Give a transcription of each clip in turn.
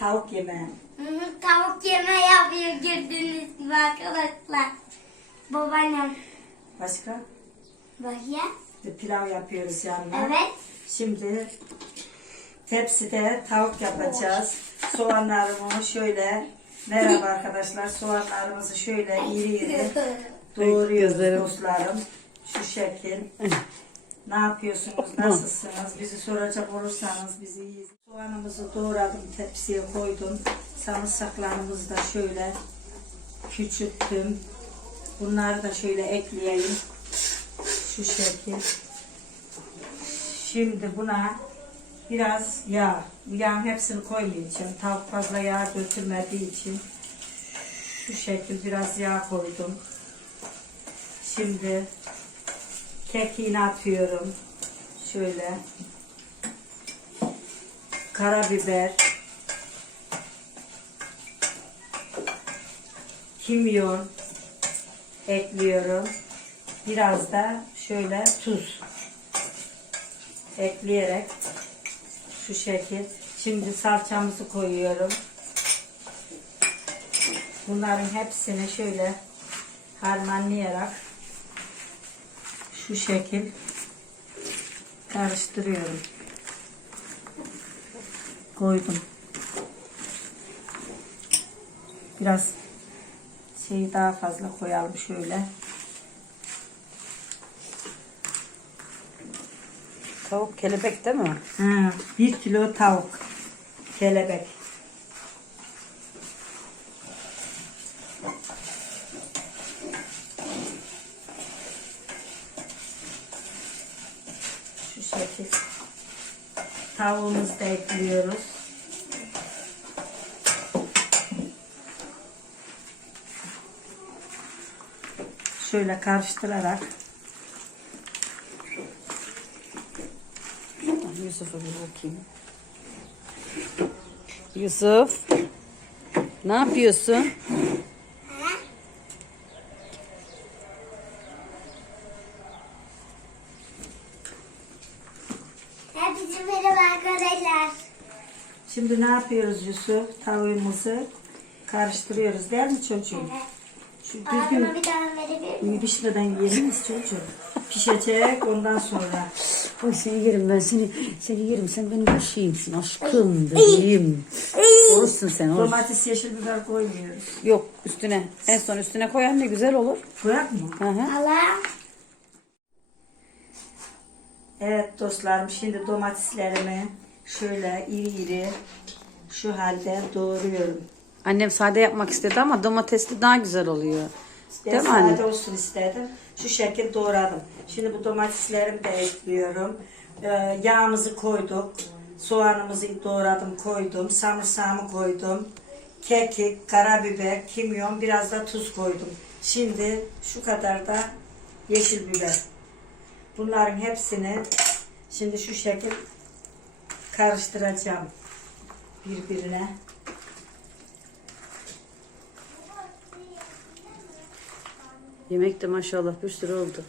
Tavuk yemeği. Hı hı, Tavuk yemeği yapıyor gördüğünüz gibi arkadaşlar. Babaannem. Başka? Bir pilav yapıyoruz yanına. Evet. Şimdi tepside tavuk yapacağız. Soğanlarımı şöyle merhaba arkadaşlar. Soğanlarımızı şöyle iri iri doğruyoruz dostlarım. Şu şekil. Ne yapıyorsunuz? Nasılsınız? Bizi soracak olursanız bizi iyi. Soğanımızı doğradım, tepsiye koydum. Sarımsaklarımızı da şöyle küçülttüm. Bunları da şöyle ekleyeyim. Şu şekil. Şimdi buna biraz yağ. Yağın hepsini koymayacağım. Tavuk fazla yağ götürmediği için şu şekil biraz yağ koydum. Şimdi kekiğini atıyorum. Şöyle. Karabiber. Kimyon ekliyorum. Biraz da şöyle tuz ekleyerek şu şekil. Şimdi salçamızı koyuyorum. Bunların hepsini şöyle harmanlayarak şu şekil karıştırıyorum. Koydum. Biraz şeyi daha fazla koyalım şöyle. Tavuk kelebek değil mi? Ha, bir kilo tavuk. Kelebek. Şekil. Tavuğumuzu da ekliyoruz. Şöyle karıştırarak Yusuf'a bir bakayım. Yusuf. Ne yapıyorsun? Hepinize merhaba arkadaşlar. Şimdi ne yapıyoruz Yusuf? Tavuğumuzu karıştırıyoruz değil mi çocuğum? Evet. Şu Ağzıma düzgün bir tane verebilir miyim? pişmeden yiyelim çocuğum. Pişecek ondan sonra. Ay seni yerim ben seni. Seni yerim sen benim bir şeyimsin aşkım benim. Oruçsun sen oruç. Domates, yeşil biber koymuyoruz. Yok üstüne. En son üstüne koyan ne güzel olur. Koyak mı? Hı hı. Allah. Evet dostlarım şimdi domateslerimi şöyle iri iri şu halde doğruyorum. Annem sade yapmak istedi ama domatesli daha güzel oluyor. Ben Değil mi sade anne? olsun istedim. Şu şekil doğradım. Şimdi bu domateslerimi de ekliyorum. Ee, yağımızı koyduk. Soğanımızı doğradım koydum. Samırsağımı koydum. Kekik, karabiber, kimyon, biraz da tuz koydum. Şimdi şu kadar da yeşil biber. Bunların hepsini şimdi şu şekil karıştıracağım birbirine. Yemek de maşallah bir sürü oldu.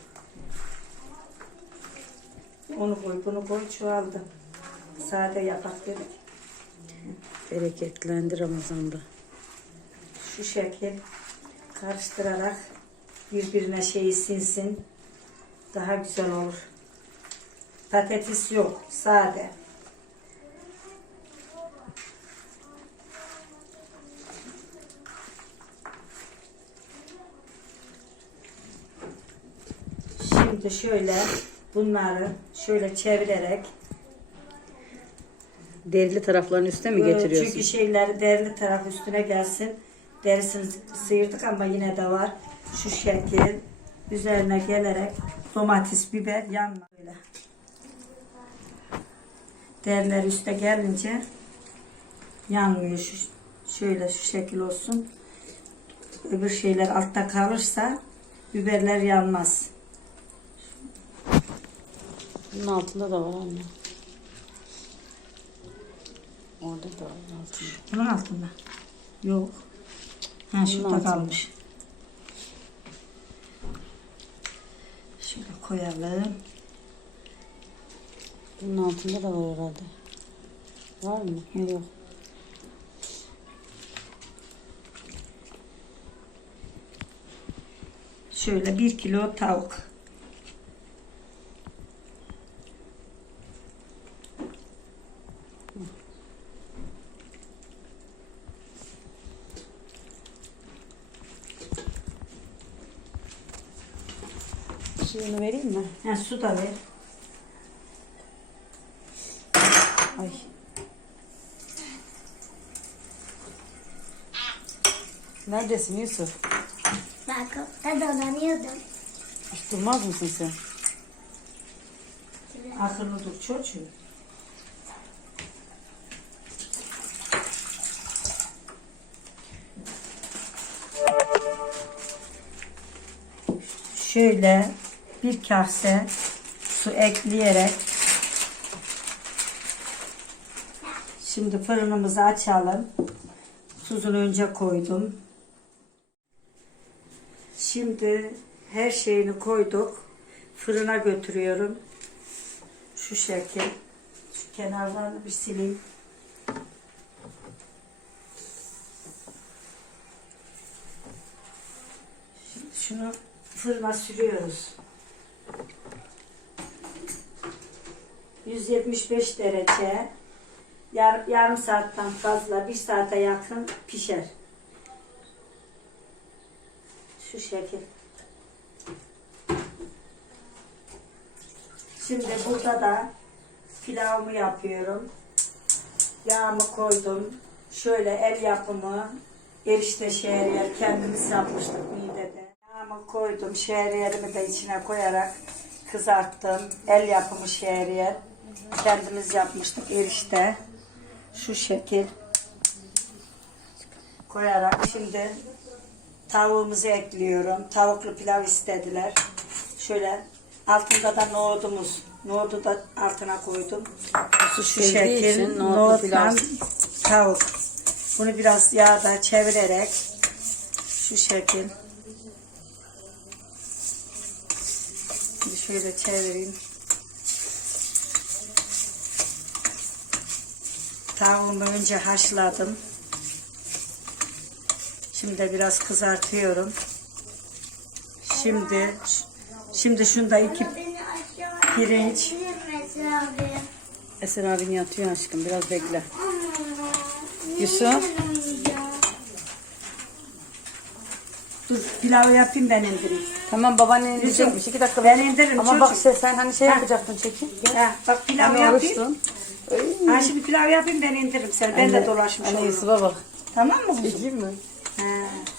Onu koy, bunu koy çoğaldı. Sade yapak dedik. Bereketlendi Ramazan'da. Şu şekil karıştırarak birbirine şeyi sinsin. Daha güzel olur. Patates yok, sade. Şimdi şöyle bunları şöyle çevirerek Derili taraflarını üste mi Ee, getiriyorsun? Çünkü şeyleri derli taraf üstüne gelsin. Derisini sıyırdık ama yine de var. Şu şekil üzerine gelerek domates, biber yanma böyle. Derler üste gelince yanmıyor. Şu, şöyle şu şekil olsun. Öbür şeyler altta kalırsa biberler yanmaz. Bunun altında da var anne. Orada da var altında. Bunun altında. Yok. Ha şurada altında. kalmış. Şöyle koyalım. Bunun altında da var herhalde. Var mı? Evet. Yok. Şöyle bir kilo tavuk. Suyunu vereyim mi? Ha, su da ver. Ay. Neredesin Yusuf? Bakıp da dolanıyordum. Hiç durmaz mısın sen? Akıllı dur çocuğum. Şöyle bir kase su ekleyerek şimdi fırınımızı açalım. Tuzunu önce koydum. Şimdi her şeyini koyduk. Fırına götürüyorum. Şu şekil. Şu kenarlarını bir sileyim. Şimdi şunu fırına sürüyoruz. 175 derece yar, yarım saatten fazla bir saate yakın pişer. Şu şekil. Şimdi burada da pilavımı yapıyorum. Yağımı koydum. Şöyle el yapımı erişte şehriyer kendimiz yapmıştık midede. Yağımı koydum. Şehriyerimi de içine koyarak kızarttım. El yapımı şehriyer. Kendimiz yapmıştık erişte. Şu şekil koyarak şimdi tavuğumuzu ekliyorum. Tavuklu pilav istediler. Şöyle altında da nohudumuz. Nohudu da altına koydum. Şu sevdiği şekil nohutla tavuk. Bunu biraz yağda çevirerek şu şekil Şimdi şöyle çevireyim. Tavuğumu önce haşladım. Şimdi de biraz kızartıyorum. Şimdi şimdi şunda iki pirinç. Eser abin yatıyor aşkım biraz bekle. Yusuf? dur pilavı yapayım ben indireyim. Tamam babaannen indirecekmiş. İki dakika Ben indiririm Ama bak sen, sen hani şey Ha. yapacaktın çekin. Ha, bak pilav Hani yapayım. oruçtun. Ay. Ha şimdi pilav yapayım ben indiririm seni. Ben de dolaşmış Anne olurum. Yusuf'a bak. Tamam mı kuzum? Çekeyim mi? Ha,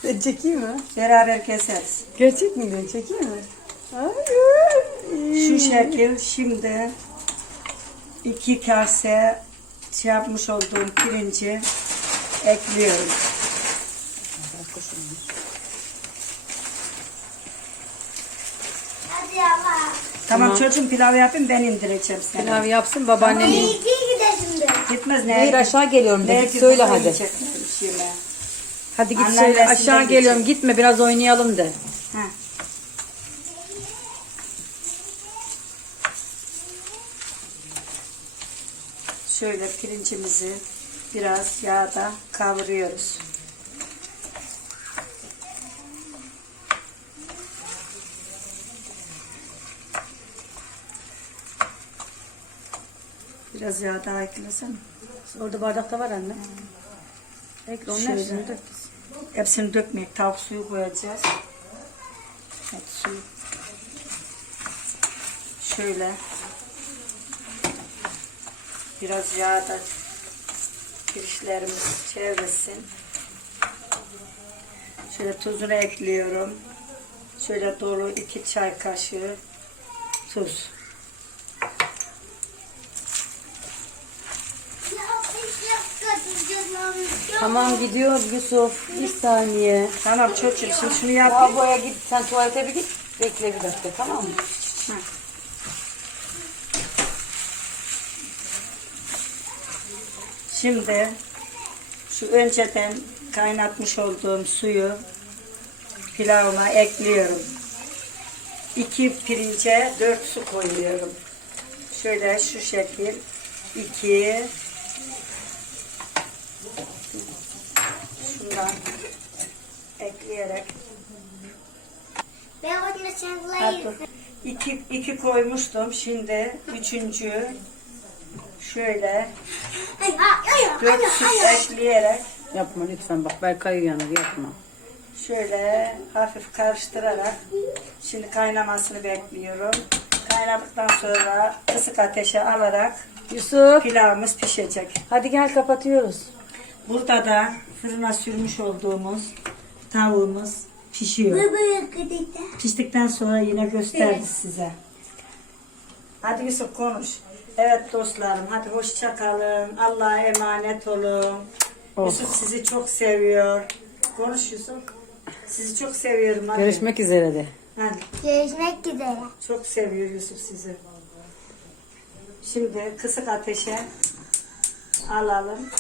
Ben çekeyim mi? beraber keseriz. Gerçek mi diyorsun? Çekeyim mi? Ay. Şu şekil şimdi iki kase şey yapmış olduğum pirinci ekliyorum. Hadi ama. Tamam, Tamam. çocuğum pilav yapayım ben indireceğim seni. Pilav yapsın babaannen. İyi ki gidelim de. Gitmez ne? Hayır aşağı geliyorum de. Ne Git söyle hadi. Hadi git Anneannesinden söyle aşağı gidecek. geliyorum. Gitme biraz oynayalım de. Ha. Şöyle pirincimizi biraz yağda kavuruyoruz. Biraz yağ daha eklesene. Orada bardakta var anne. Ekle onun Şöyle. hepsini dök. Hepsini dökmeyek. Tavuk suyu koyacağız. Evet, suyu. Şöyle. Biraz yağ da kirişlerimiz çevresin. Şöyle tuzunu ekliyorum. Şöyle dolu iki çay kaşığı tuz. Ya bir dakika duracağız abi. Tamam gidiyor Yusuf. Bir saniye. Tamam çocuğum şimdi şunu yapayım. Lavaboya git. Sen tuvalete bir git. Bekle bir dakika tamam mı? Hı. Şimdi şu önceden kaynatmış olduğum suyu pilavıma ekliyorum. İki pirince dört su koyuyorum. Şöyle şu şekil iki şundan ekleyerek Ben onu Hadi. çaklayayım. İki, iki koymuştum. Şimdi üçüncü şöyle dört süt ekleyerek Yapma lütfen bak Berkay uyanır yapma. şöyle hafif karıştırarak şimdi kaynamasını bekliyorum. Kaynadıktan sonra kısık ateşe alarak Yusuf pilavımız pişecek. hadi gel kapatıyoruz. Burada da fırına sürmüş olduğumuz tavuğumuz pişiyor. Piştikten sonra yine gösteririz size. Hadi Yusuf konuş. Evet dostlarım hadi hoşça kalın. Allah'a emanet olun. Oh. Yusuf sizi çok seviyor. Konuş Yusuf. Sizi çok seviyorum. Hadi. Görüşmek üzere de. Hadi. Görüşmek üzere. Çok seviyor Yusuf sizi. Şimdi kısık ateşe alalım.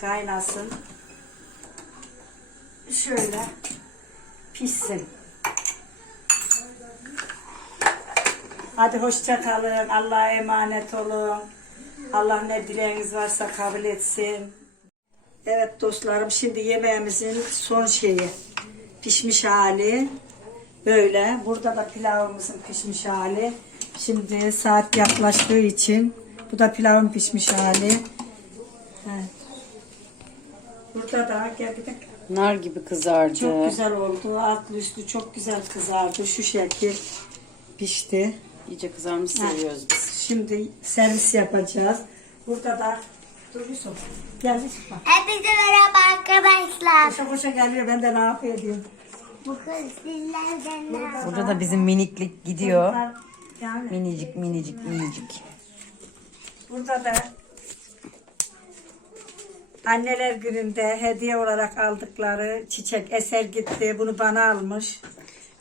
Kaynasın. Şöyle pişsin. Hadi hoşça kalın. Allah'a emanet olun. Allah ne dileğiniz varsa kabul etsin. Evet dostlarım şimdi yemeğimizin son şeyi pişmiş hali. Böyle. Burada da pilavımızın pişmiş hali. Şimdi saat yaklaştığı için bu da pilavın pişmiş hali. Evet. Burada da gel bir dakika. Nar gibi kızardı. Çok güzel oldu. Altlı üstü çok güzel kızardı. Şu şekil pişti. İyice kızarmış seviyoruz biz. Şimdi servis yapacağız. Burada da dur Yusuf. Gel Yusuf bak. Hepinize merhaba arkadaşlar. Koşa koşa geliyor. Ben de ne yapayım? Bu kız sizlerden ne Burada da bizim miniklik gidiyor. Yani. Minicik minicik minicik. Burada da anneler gününde hediye olarak aldıkları çiçek eser gitti. Bunu bana almış.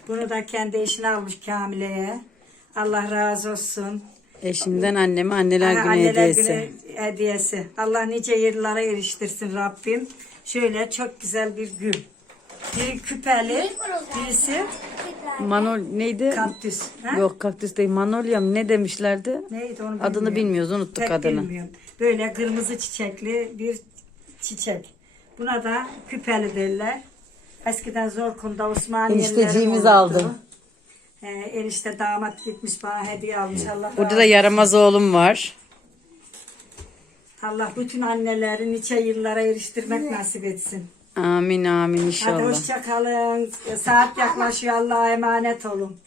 Bunu da kendi eşine almış Kamile'ye. Allah razı olsun. Eşimden anneme anneler Aha, günü anneler hediyesi. günü hediyesi. Allah nice yıllara eriştirsin Rabbim. Şöyle çok güzel bir gül. Biri küpeli, birisi Manol neydi? kaktüs. Ha? Yok kaktüs değil manolya mı ne demişlerdi? Neydi onu Adını bilmiyorum. bilmiyoruz unuttuk Pek adını. bilmiyorum. Böyle kırmızı çiçekli bir çiçek. Buna da küpeli derler. Eskiden Zorkun'da Osmaniye'lilerin Enişteciğimiz aldı. Ee, enişte damat gitmiş bana hediye almış Allah Burada da yaramaz oğlum var. Allah bütün annelerin nice yıllara eriştirmek nasip etsin. Amin amin Hadi inşallah. hoşça kalın. Saat yaklaşıyor. Allah'a emanet olun.